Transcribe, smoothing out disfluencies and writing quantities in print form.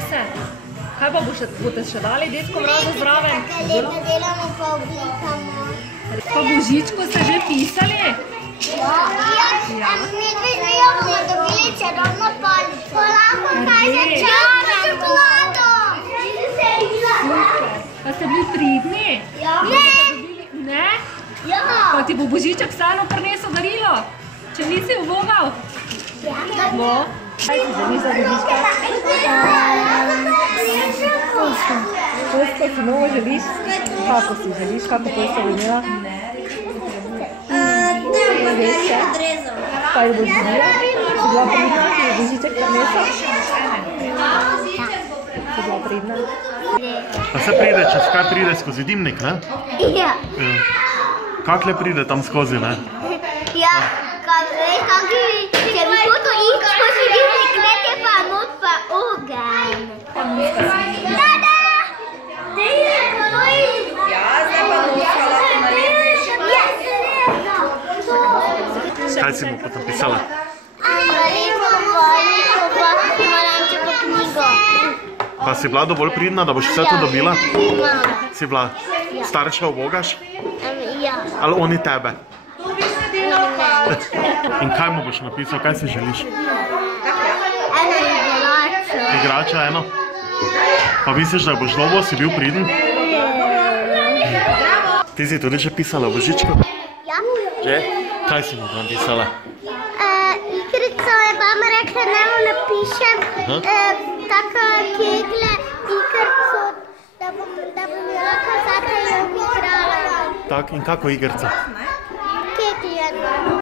kekse. Kaj pa boste še dali Dedku Mrazu zraven? Lepe delamo pa oblikamo. Pa Božičko ste že pisali? Ja. Medvedje bomo dobili čarobno palico. Pa lahko kaj začaramo. Čokolado. Pa ste bili pridni? Ne. Ne? Ja. Pa ti bo Božiček vseeno prinesel darilo? Če nisi uvogal? No. Kaj si želiš za Božička? Posko si novo želiš? Kako si želiš? Kako posko bi imela? Kaj boš želila? Si bila pridna, ki je Božiček prinesel? Si bila pridna? Pa se pride, čez kaj pride skozi dimnik, ne? Ja. Kak le pride tam skozi, ne? Ja. Če bi hotel iti skozi dimnik, nekaj pa not pa ogenj. Da. Kaj si mu potem pisala? Veliko pa malanče pa knjigo. Pa si bila dovolj pridna, da boš vse to dobila? Mama. Si bila starša ubogaš? Ja. Ali oni tebe? In kaj mu boš napisal, kaj si želiš? Eno igračo. Igrača eno? Pa misliš, da boš dobo, si bil priden? Ti si tudi že pisala v Božičku? Ja. Že? Kaj si mu napisala? Igrico je mama rekla, naj mu napišem tako kegle igrico, da bom jo lahko zate jo igrala. Tak, in kako igrica? Kegljeno.